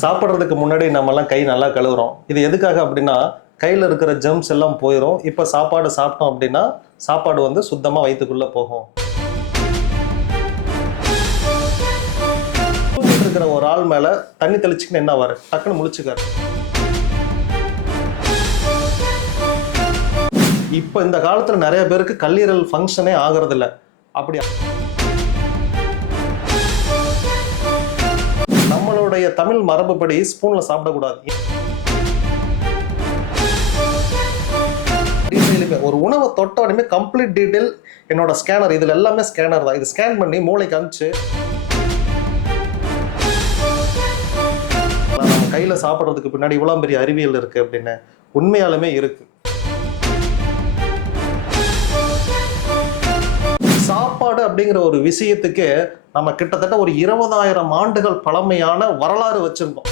சாப்பிட்றதுக்கு முன்னாடி நம்மலாம் கை நல்லா கழுவுறோம். இது எதுக்காக அப்படின்னா கையில் இருக்கிற ஜெம்ஸ் எல்லாம் போயிடும் இப்போ சாப்பாடு சாப்பிட்டோம் அப்படின்னா சாப்பாடு வந்து சுத்தமாக வயிற்றுக்குள்ளே போகும். இருக்கிற ஒரு ஆள் மேலே தண்ணி தெளிச்சுக்கின்னு என்ன வர டக்குன்னு முழிச்சுக்காரு. இப்போ இந்த காலத்தில் நிறைய பேருக்கு கல்லீரல் ஃபங்க்ஷனே ஆகிறதில்ல. அப்படி நம்மளுடைய தமிழ் மரபுப்படி ஸ்பூன்ல சாப்பிடக்கூடாது. டீட்டெயிலுமே ஒரு உணவை தொட்ட உடனே கம்ப்ளீட் டீட்டெயில் என்னோட ஸ்கேனர் இதுல எல்லாமே ஸ்கேனர் தான். இது ஸ்கேன் பண்ணி மூளைக்கு அனுப்பிச்சு நம்ம கையில சாப்பிட்றதுக்கு பின்னாடி இவ்வளோ பெரிய அறிவியல் இருக்கு அப்படின்னு உண்மையாலுமே இருக்கு. சாப்பாடு அப்படிங்கிற ஒரு விஷயத்துக்கு நம்ம கிட்டத்தட்ட ஒரு இருபதாயிரம் ஆண்டுகள் பழமையான வரலாறு வச்சிருந்தோம்.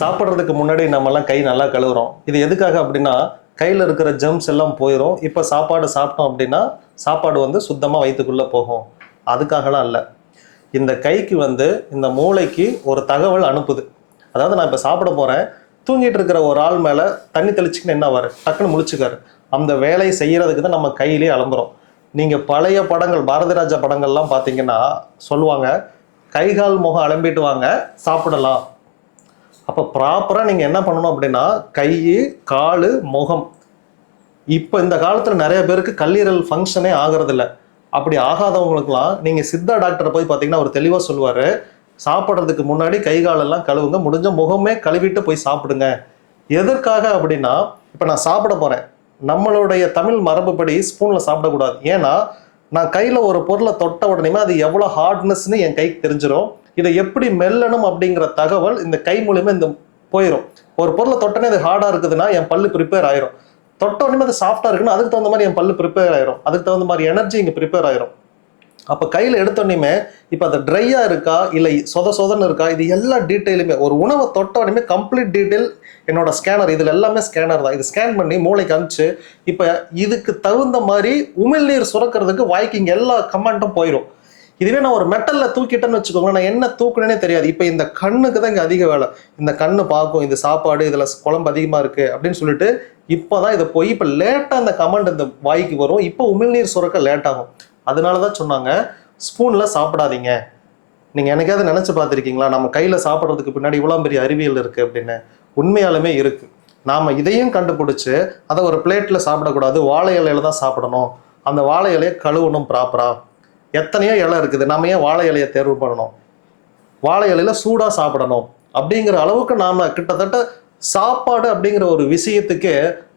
சாப்பிட்றதுக்கு முன்னாடி நம்மலாம் கை நல்லா கழுவுறோம். இது எதுக்காக அப்படின்னா கையில் இருக்கிற ஜெம்ஸ் எல்லாம் போயிடும் இப்போ சாப்பாடு சாப்பிட்டோம் அப்படின்னா சாப்பாடு வந்து சுத்தமாக வயிற்றுக்குள்ளே போகும். அதுக்காகலாம் இல்லை. இந்த கைக்கு வந்து இந்த மூளைக்கு ஒரு தகவல் அனுப்புது. அதாவது நான் இப்போ சாப்பிட போகிறேன் தூங்கிட்டு இருக்கிற ஒரு ஆள் மேலே தண்ணி தெளிச்சுக்கின்னு என்ன வர டக்குன்னு முழிச்சுக்காரு அந்த வேலையை செய்கிறதுக்கு தான் நம்ம கையிலே அலம்புறோம் நீங்கள் பழைய படங்கள் பாரதிராஜா படங்கள்லாம் பார்த்தீங்கன்னா சொல்லுவாங்க கை கால் முகம் அலம்பிட்டு வாங்க சாப்பிடலாம். அப்போ ப்ராப்பராக நீங்கள் என்ன பண்ணணும் அப்படின்னா கை கால் முகம். இப்போ இந்த காலத்தில் நிறைய பேருக்கு கல்லீரல் ஃபங்க்ஷனே ஆகிறதில்ல. அப்படி ஆகாதவங்களுக்குலாம் நீங்கள் சித்தா டாக்டரை போய் பார்த்தீங்கன்னா அவர் தெளிவாக சொல்லுவார் சாப்பிட்றதுக்கு முன்னாடி கை காலெல்லாம் கழுவுங்க முடிஞ்ச முகமே கழுவிட்டு போய் சாப்பிடுங்க. எதற்காக அப்படின்னா இப்போ நான் சாப்பிட போகிறேன் நம்மளுடைய தமிழ் மரபுப்படி ஸ்பூனில் சாப்பிடக்கூடாது. ஏன்னா நான் கையில் ஒரு பொருளை தொட்ட உடனே அது எவ்வளோ ஹார்ட்னஸ்னு என் கைக்கு தெரிஞ்சிடும் இதை எப்படி மெல்லணும் அப்படிங்கிற தகவல் இந்த கை மூலியமா இந்த போயிடும் ஒரு பொருளை தொட்டனே அது ஹார்டாக இருக்குதுன்னா என் பல்லு ப்ரிப்பேர் ஆயிரும். தொட்ட உடனே அது சாஃப்டாக இருக்குன்னா அதுக்கு தகுந்த மாதிரி என் பல்லு ப்ரிப்பேர் ஆயிரும். அதுக்கு தகுந்த மாதிரி எனர்ஜி இங்கே ப்ரிப்பேர் ஆயிரும். அப்போ கையில் எடுத்தோடனே இப்போ அது ட்ரையாக இருக்கா? இல்லை சொத சொதன்னு இருக்கா? இது எல்லா டீட்டெயிலுமே ஒரு உணவை தொட்ட உடனே கம்ப்ளீட் டீட்டெயில் என்னோட ஸ்கேனர் இதில் எல்லாமே ஸ்கேனர் தான். இது ஸ்கேன் பண்ணி மூளைக்கு அனுப்பிச்சு இப்போ இதுக்கு தகுந்த மாதிரி உமிழ்நீர் சுரக்கிறதுக்கு வாய்க்கு இங்கே எல்லா கமெண்ட்டும் போயிடும் இதுவே நான் ஒரு மெட்டலில் தூக்கிட்டேன்னு வச்சுக்கோங்க நான் என்ன தூக்குனேனே தெரியாது. இப்போ இந்த கண்ணுக்கு தான் இங்கே அதிக வேலை. இந்த கண்ணு பார்க்கும் இந்த சாப்பாடு இதில் குழம்பு அதிகமாக இருக்குது அப்படின்னு சொல்லிட்டு இப்போதான் இதை போய் இப்போ லேட்டாக அந்த கமெண்ட் இந்த வாய்க்கு வரும். இப்போ உமிழ்நீர் சுரக்க லேட் ஆகும். அதனால தான் சொன்னாங்க ஸ்பூனில் சாப்பிடாதீங்க. நீங்கள் எனக்காவது நினச்சி பார்த்துருக்கீங்களா? நம்ம கையில் சாப்பிட்றதுக்கு பின்னாடி இவ்வளோ பெரிய அறிவியல் இருக்குது அப்படின்னு. உண்மையாலுமே இருக்குது நாம் இதையும் கண்டுபிடிச்சி அதை ஒரு பிளேட்டில் சாப்பிடக்கூடாது. வாழை இலையில தான் சாப்பிடணும். அந்த வாழை இலையை கழுவணும் ப்ராப்பராக எத்தனையோ இலை இருக்குது. நம்ம ஏன் வாழை இலையை தேர்வு பண்ணணும்? வாழை இலையில சூடாக சாப்பிடணும். அப்படிங்கிற அளவுக்கு நாம் கிட்டத்தட்ட சாப்பாடு அப்படிங்கிற ஒரு விஷயத்துக்கு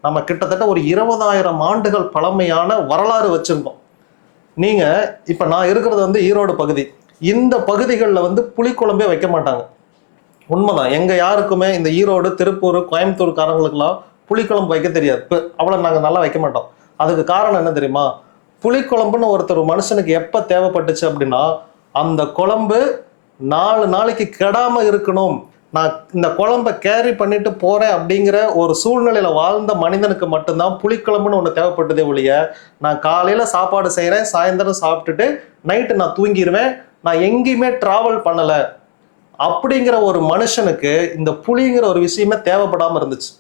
நம்ம கிட்டத்தட்ட ஒரு இருபதாயிரம் ஆண்டுகள் பழமையான வரலாறு வச்சுருந்தோம். நீங்கள் இப்போ நான் இருக்கிறது வந்து ஈரோடு பகுதி. இந்த பகுதிகளில் வந்து புளிக்குழம்பே வைக்க மாட்டாங்க. உண்மைதான். எங்கள் யாருக்குமே இந்த ஈரோடு திருப்பூர் கோயம்புத்தூர்காரங்களுக்கெல்லாம் புளிக்குழம்பு வைக்க தெரியாது. இப்போ அவ்வளோ நாங்கள் நல்லா வைக்க மாட்டோம். அதுக்கு காரணம் என்ன தெரியுமா? புளிக்குழம்புன்னு ஒருத்தர் மனுஷனுக்கு எப்போ தேவைப்பட்டுச்சு அப்படின்னா அந்த குழம்பு நாலு நாளைக்கு கெடாமல் இருக்கணும். நான் இந்த குழம்பை கேரி பண்ணிட்டு போறேன் அப்படிங்கிற ஒரு சூழ்நிலையில வாழ்ந்த மனிதனுக்கு மட்டும்தான் புளிக்குழம்புன்னு ஒன்று தேவைப்பட்டதே ஒழிய நான் காலையில சாப்பாடு செய்கிறேன் சாயந்தரம் சாப்பிட்டுட்டு நைட்டு நான் தூங்கிடுவேன் நான் எங்கேயுமே டிராவல் பண்ணலை. அப்படிங்கிற ஒரு மனுஷனுக்கு இந்த புளிங்கிற ஒரு விஷயமே தேவைப்படாமல் இருந்துச்சு.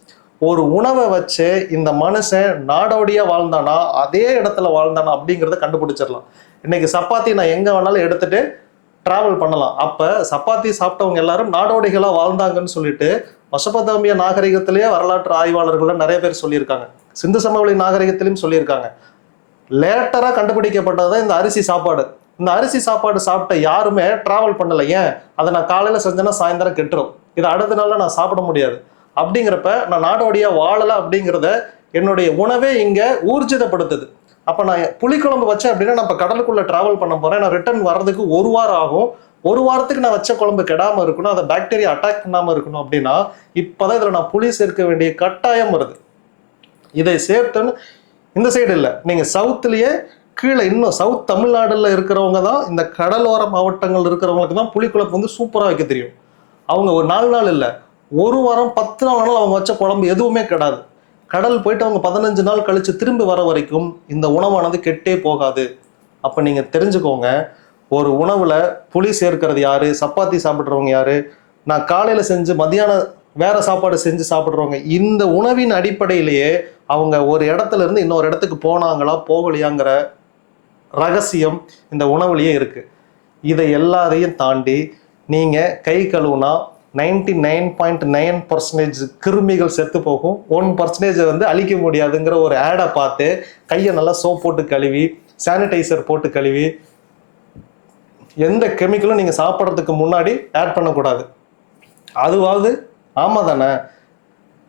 ஒரு உணவை வச்சு இந்த மனுஷன் நாடோடியாக வாழ்ந்தானா அதே இடத்துல வாழ்ந்தானா அப்படிங்கிறத கண்டுபிடிச்சிடலாம். இன்னைக்கு சப்பாத்தி நான் எங்கே வேணாலும் எடுத்துட்டு டிராவல் பண்ணலாம். அப்போ சப்பாத்தி சாப்பிட்டவங்க எல்லாரும் நாடோடிகளாக வாழ்ந்தாங்கன்னு சொல்லிட்டு மசபதாமிய நாகரிகத்திலேயே வரலாற்று ஆய்வாளர்கள்லாம் நிறைய பேர் சொல்லியிருக்காங்க. சிந்து சமவெளி நாகரிகத்திலையும் சொல்லியிருக்காங்க. லேட்டராக கண்டுபிடிக்கப்பட்டது தான் இந்த அரிசி சாப்பாடு. இந்த அரிசி சாப்பாடு சாப்பிட்ட யாருமே டிராவல் பண்ணல. ஏன்? அதை நான் காலையில் செஞ்சேன்னா சாயந்தரம் கெட்டுரும். இதை அடுத்த நாளில் நான் சாப்பிட முடியாது. அப்படிங்கிறப்ப நான் நாடோடியாக வாழலை அப்படிங்கிறத என்னுடைய உணவே இங்கே ஊர்ஜிதப்படுத்துது. அப்போ நான் புளிக்குழம்பு வச்சேன் அப்படின்னா நான் இப்போ கடலுக்குள்ளே ட்ராவல் பண்ண போகிறேன் நான் ரிட்டர்ன் வர்றதுக்கு ஒரு வாரம் ஆகும். ஒரு வாரத்துக்கு நான் வச்ச குழம்பு கெடாமல் இருக்கணும். அதை பாக்டீரியா அட்டாக் பண்ணாமல் இருக்கணும் அப்படின்னா இப்போதான் இதில் நான் புளி சேர்க்க வேண்டிய கட்டாயம் வருது. இதை சேர்த்துன்னு இந்த சைடு இல்லை. நீங்கள் சவுத்துலேயே கீழே இன்னும் சவுத் தமிழ்நாடுல இருக்கிறவங்க தான் இந்த கடலோர மாவட்டங்கள் இருக்கிறவங்களுக்கு தான் புளிக்குழம்பு வந்து சூப்பராக வைக்க தெரியும். அவங்க ஒரு நாலு நாள் இல்லை. ஒரு வாரம் பத்து நாள் ஆனாலும் அவங்க வச்ச குழம்பு எதுவுமே கெடாது. கடல் போயிட்டு அவங்க பதினஞ்சு நாள் கழித்து திரும்பி வர வரைக்கும் இந்த உணவானது கெட்டே போகாது. அப்போ நீங்கள் தெரிஞ்சுக்கோங்க ஒரு உணவில் புளி சேர்க்கிறது யாரு சப்பாத்தி சாப்பிட்றவங்க யாரு நான் காலையில் செஞ்சு மத்தியானம் வேற சாப்பாடு செஞ்சு சாப்பிட்றவங்க இந்த உணவின் அடிப்படையிலேயே அவங்க ஒரு இடத்துல இருந்து இன்னொரு இடத்துக்கு போனாங்களா போகலையாங்கிற ரகசியம் இந்த உணவுலேயே இருக்கு. இதை எல்லாரையும் தாண்டி நீங்க கை கழுவுனா ninety nine point nine percentage கிருமிகள் செத்து போகும். ஒன் பர்சன்டேஜ் வந்து அழிக்க முடியாதுங்கிற ஒரு ஆடை பார்த்து கையை நல்லா சோப் போட்டு கழுவி சானிடைசர் போட்டு கழுவி எந்த கெமிக்கலும் நீங்கள் சாப்பிட்றதுக்கு முன்னாடி ஆட் பண்ணக்கூடாது. அதுவாவது ஆமாம் தானே?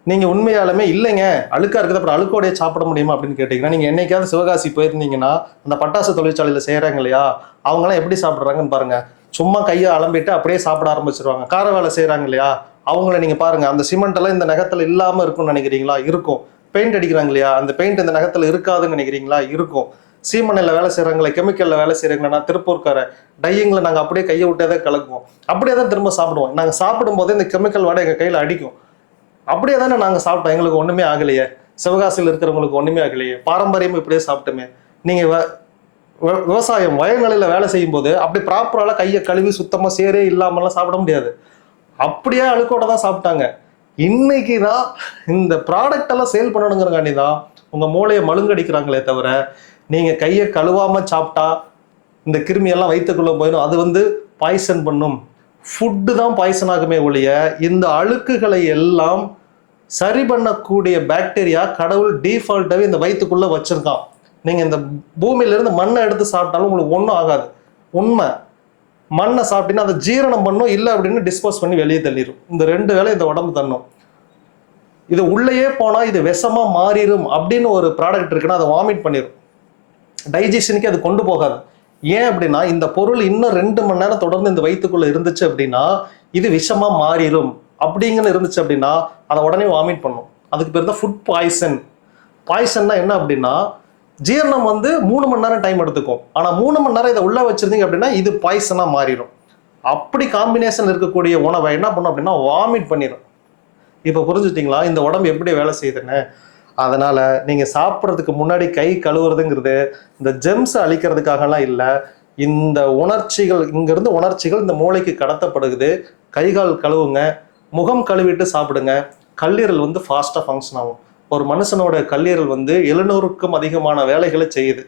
நீங்கள் உண்மையாலுமே இல்லைங்க. அழுக்காக இருக்குது அப்புறம் அழுக்கோடைய சாப்பிட முடியுமா அப்படின்னு கேட்டிங்கன்னா நீங்கள் என்னைக்காவது சிவகாசி போயிருந்தீங்கன்னா அந்த பட்டாசு தொழிற்சாலையில் செய்கிறாங்க இல்லையா? அவங்களாம் எப்படி சாப்பிட்றாங்கன்னு பாருங்கள் சும்மா கையை அலம்பிட்டு அப்படியே சாப்பிட ஆரம்பிச்சிருவாங்க. கார வேலை செய்கிறாங்க இல்லையா? அவங்கள நீங்கள் பாருங்கள் அந்த சிமெண்ட் எல்லாம் இந்த நகத்தில் இல்லாமல் இருக்கும்னு நினைக்கிறீங்களா? இருக்கும். பெயிண்ட் அடிக்கிறாங்க இல்லையா? அந்த பெயிண்ட் இந்த நகத்தில் இருக்காதுன்னு நினைக்கிறீங்களா? இருக்கும். சீமனையில் வேலை செய்கிறாங்களே கெமிக்கலில் வேலை செய்கிறாங்களே திருப்பூர்க்கார டையிங்கில் நாங்கள் அப்படியே கையை விட்டே தான் கலக்குவோம். அப்படியே தான் திரும்ப சாப்பிடுவோம். நாங்கள் சாப்பிடும்போது இந்த கெமிக்கல் வாடகை எங்கள் கையில் அடிக்கும். அப்படியே தானே நாங்கள் சாப்பிட்டோம். எங்களுக்கு ஒன்றுமே ஆகலையே. சிவகாசியில் இருக்கிறவங்களுக்கு ஒன்றுமே ஆகலையே. பாரம்பரியமாக இப்படியே சாப்பிட்டோமே. நீங்கள் விவசாயம் வயல்நிலையில் வேலை செய்யும்போது அப்படி ப்ராப்பரால கையை கழுவி சுத்தமாக சேரே இல்லாமலாம் சாப்பிட முடியாது. அப்படியே அழுக்கோட தான் சாப்பிட்டாங்க. இன்னைக்கு தான் இந்த ப்ராடக்ட் எல்லாம் சேல் பண்ணணுங்கிறங்காண்டி தான் உங்கள் மூளையை மழுங்கடிக்கிறாங்களே தவிர நீங்கள் கையை கழுவாமல் சாப்பிட்டா இந்த கிருமியெல்லாம் எல்லாம் போயிடும் அது வந்து பாய்சன் பண்ணும். ஃபுட்டு தான் பாய்சன் ஆகுமே ஒழிய இந்த அழுக்குகளை எல்லாம் சரி பண்ணக்கூடிய பாக்டீரியா கடவுள் டீஃபால்ட்டாகவே இந்த வயிற்றுக்குள்ளே வச்சுருக்கான். நீங்கள் இந்த பூமியிலேருந்து மண்ணை எடுத்து சாப்பிட்டாலும் உங்களுக்கு ஒன்றும் ஆகாது. உண்மை. மண்ணை சாப்பிட்டீங்கன்னா அதை ஜீரணம் பண்ணும் இல்லை அப்படின்னு டிஸ்போஸ் பண்ணி வெளியே தள்ளிடும் இந்த ரெண்டு வேலை இந்த உடம்பு தண்ணும் இது உள்ளேயே போனால் இது விஷமாக மாறிடும் அப்படின்னு ஒரு ப்ராடக்ட் இருக்குன்னா அதை வாமிட் பண்ணிடும் டைஜஷனுக்கே அது கொண்டு போகாது. ஏன் அப்படின்னா இந்த பொருள் இன்னும் ரெண்டு மணி நேரம் தொடர்ந்து இந்த வயிற்றுக்குள்ளே இருந்துச்சு அப்படின்னா இது விஷமாக மாறிடும் அப்படிங்கன்னு இருந்துச்சு அப்படின்னா அதை உடனே வாமிட் பண்ணும். அதுக்கு பேர் தான் ஃபுட் பாய்சன் பாய்சன்னா என்ன அப்படின்னா ஜீரணம் வந்து மூணு மணி நேரம் டைம் எடுத்துக்கும். ஆனால் மூணு மணி நேரம் இதை உள்ளே வச்சுருந்தீங்க அப்படின்னா இது பாய்சனா மாறிடும். அப்படி காம்பினேஷன் இருக்கக்கூடிய உணவை என்ன பண்ணும் அப்படின்னா வாமிட் பண்ணிடும் இப்போ புரிஞ்சுட்டிங்களா? இந்த உடம்பு எப்படி வேலை செய்யுதுன்னு? அதனால் நீங்கள் சாப்பிட்றதுக்கு முன்னாடி கை கழுவுறதுங்கிறது இந்த ஜெம்ஸை அழிக்கிறதுக்காகலாம் இல்லை. இந்த உணர்ச்சிகள் இங்கேருந்து உணர்ச்சிகள் இந்த மூளைக்கு கடத்தப்படுகுது. கை கால் கழுவுங்க முகம் கழுவிட்டு சாப்பிடுங்க. கல்லீரல் வந்து ஃபாஸ்ட்டாக ஃபங்க்ஷன் ஆகும். ஒரு மனுஷனோட கல்லீரல் வந்து எழுநூறுக்கும் அதிகமான வேலைகளை செய்யுது.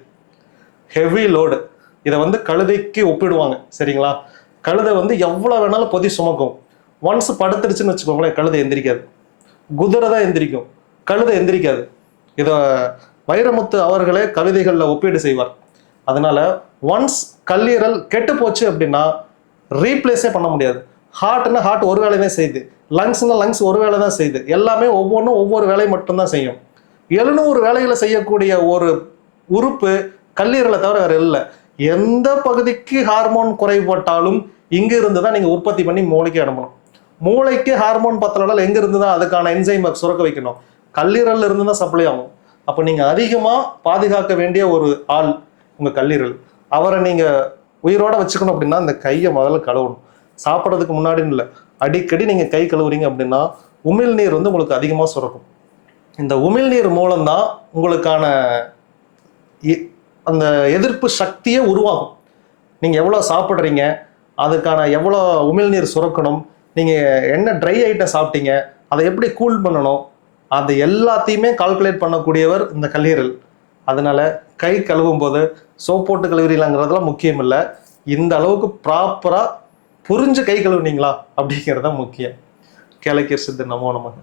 ஹெவி லோடு இதை வந்து கழுதைக்கு ஒப்பிடுவாங்க சரிங்களா? கழுதை வந்து எவ்வளோ வேணாலும் பொதி சுமக்கும். ஒன்ஸ் படுத்துருச்சுன்னு வச்சுக்கோங்களேன் கழுதை எந்திரிக்காது. குதிரை தான் எந்திரிக்கும். கழுதை எந்திரிக்காது. இதை வைரமுத்து அவர்களே கவிதைகளில் ஒப்பீடு செய்வார். அதனால ஒன்ஸ் கல்லீரல் கெட்டு போச்சு அப்படின்னா ரீப்ளேஸே பண்ண முடியாது. ஹார்ட்னா ஹார்ட் ஒரு வேலையுமே செய்யுது. லங்ஸ்னால் லங்ஸ் ஒரு வேலை தான் செய்யுது. எல்லாமே ஒவ்வொன்றும் ஒவ்வொரு வேலையை மட்டும்தான் செய்யும். எழுநூறு வேலைகளை செய்யக்கூடிய ஒரு உறுப்பு கல்லீரலை தவிர வேறு இல்லை. எந்த பகுதிக்கு ஹார்மோன் குறைபட்டாலும் இங்கே இருந்து தான் நீங்கள் உற்பத்தி பண்ணி மூளைக்கு அனுப்பணும். மூளைக்கு ஹார்மோன் பத்தலனால் எங்கே இருந்து தான் அதுக்கான என்சைம் சுரக்க வைக்கணும்? கல்லீரல்ல இருந்து தான் சப்ளை ஆகும். அப்போ நீங்கள் அதிகமாக பாதுகாக்க வேண்டிய ஒரு ஆள் உங்கள் கல்லீரல். அவரை நீங்கள் உயிரோட வச்சுக்கணும் அப்படின்னா அந்த கையை முதல்ல கழுவணும். சாப்பிட்றதுக்கு முன்னாடின்னு இல்லை. அடிக்கடி நீங்கள் கை கழுவுறீங்க அப்படின்னா உமிழ்நீர் வந்து உங்களுக்கு அதிகமாக சுரக்கும். இந்த உமிழ்நீர் மூலம்தான் உங்களுக்கான இ- அந்த எதிர்ப்பு சக்தியே உருவாகும். நீங்கள் எவ்வளோ சாப்பிட்றீங்க அதுக்கான எவ்வளோ உமிழ்நீர் சுரக்கணும் நீங்கள் என்ன ட்ரை ஐட்டம் சாப்பிட்டீங்க அதை எப்படி கூல் பண்ணணும் அது எல்லாத்தையுமே கால்குலேட் பண்ணக்கூடியவர் இந்த கல்லீரல். அதனால் கை கழுவும் போது சோப் போட்டு கழுவுறீங்களாங்கிறதுலாம் முக்கியம் இல்லை இந்த அளவுக்கு ப்ராப்பராக புரிஞ்சு கை கழுவுனீங்களா? அப்படிங்கிறது தான் முக்கியம். கேளக்கியர் சித்து நமோ நமக்கு